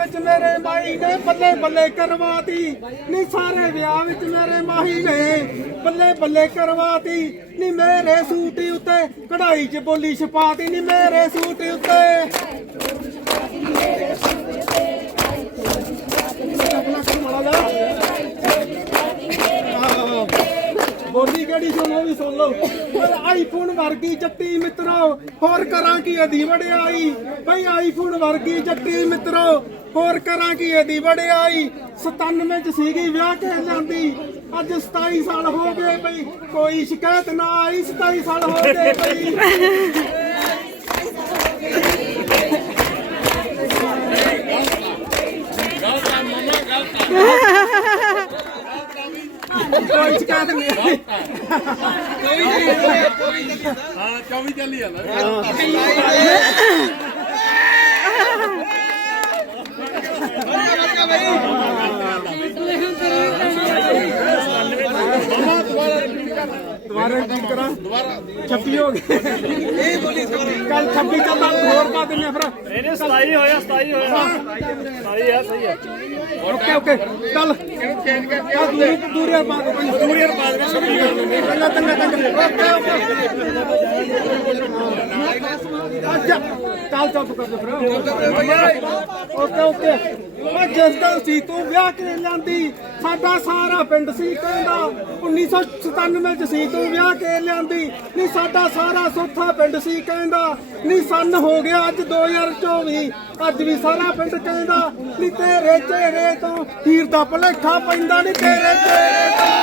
ਵਿੱਚ ਮੇਰੇ ਮਾਈ ਨੇ ਬੱਲੇ ਬੱਲੇ ਕਰਵਾਤੀ। ਨੀ ਸਾਰੇ ਵਿਆਹ ਵਿੱਚ ਮੇਰੇ ਮਾਹੀ ਨੇ ਬੱਲੇ ਬੱਲੇ ਕਰਵਾਤੀ। ਨੀ ਮੇਰੇ ਸੂਟ ਉੱਤੇ ਕਢਾਈ 'ਚ ਬੋਲੀ ਛਪਾਤੀ। ਨੀ ਮੇਰੇ ਸੂਟ ਉੱਤੇ ਬੋਲੀ ਕਿਹੜੀ ਸੁਣੋ ਵੀ ਸੁਣ ਲਓ। ਓਏ ਆਈਫੋਨ ਵਰਗੀ ਜੱਟੀ ਮਿੱਤਰੋ, ਹੋਰ ਕਰਾਂ ਕੀ ਇਹਦੀ ਵਡਿਆਈ? ਬਈ ਆਈਫੋਨ ਵਰਗੀ ਜੱਟੀ ਮਿੱਤਰੋ, ਹੋਰ ਕਰਾਂ ਕੀ ਇਹਦੀ ਵਡਿਆਈ? 97 ਚ ਸੀਗੀ ਵਿਆਹ ਕੇ ਲਿਆਂਦੀ। ਅੱਜ 27 ਸਾਲ ਹੋ ਗਏ ਬਈ, ਕੋਈ ਸ਼ਿਕਾਇਤ ਨਾ ਆਈ 27 ਸਾਲ ਹੋ ਗਏ ਬਈ ਕੋਈ ਸ਼ਿਕਾਇਤ ਨਹੀਂ। ਆਈ ਹਾਂ 24 ਚੱਲੀ ਜਾਂਦਾ। ਦੁਬਾਰਾ ਕੀ ਕਰਾਂ? ਦੁਬਾਰਾ 26 ਹੋ ਗਏ। ਇਹ ਬੋਲੀ ਕੱਲ 26 ਚੱਲਦਾ ਹੋਰ ਪਾ ਦਿੰਦੇ ਆ ਫਿਰ। ਇਹਨੇ 27 ਹੋਇਆ 27 ਹੋਇਆ। 27 ਆ ਸਹੀ ਆ। Okay okay. ਚੱਲ। ਚੱਲ ਦੂਰੀ ਦੂਰੀ ਪਾ ਦੇ। ਦੂਰੀ ਪਾ ਦੇ। ਸਭ ਚੰਗਾ ਚੰਗਾ ਚੰਗਾ। Okay okay. ਅੱਛਾ। ਚੱਲ ਚੁੱਪ ਕਰ ਦੇ ਫਿਰ। Okay okay. ਉਹ ਜਿਸ ਦਿਨ ਸੀ ਤੂੰ ਵਿਆਹ ਕੇ ਲਿਆਂਦੀ, ਸਾਡਾ ਸਾਰਾ ਪਿੰਡ ਸੀ ਕਹਿੰਦਾ 1997 ਚ ਸੀ ਤੂੰ ਵਿਆਹ ਕੇ ਲਿਆਂਦੀ, ਨਹੀਂ ਸਾਡਾ ਸਾਰਾ ਸੋਥਾ ਪਿੰਡ ਸੀ ਕਹਿੰਦਾ, ਨਹੀਂ ਸੰਨ ਹੋ ਗਿਆ ਅੱਜ 2024 ਅੱਜ ਵੀ ਸਾਰਾ ਪਿੰਡ ਕਹਿੰਦਾ, ਨਹੀਂ ਤੇਰੇ ਚਿਹਰੇ ਤੋਂ ਹੀਰ ਦਾ ਭਲੇਖਾ ਪੈਂਦਾ, ਨਹੀਂ ਤੇਰੇ ਚਿਹਰੇ ਤੋਂ।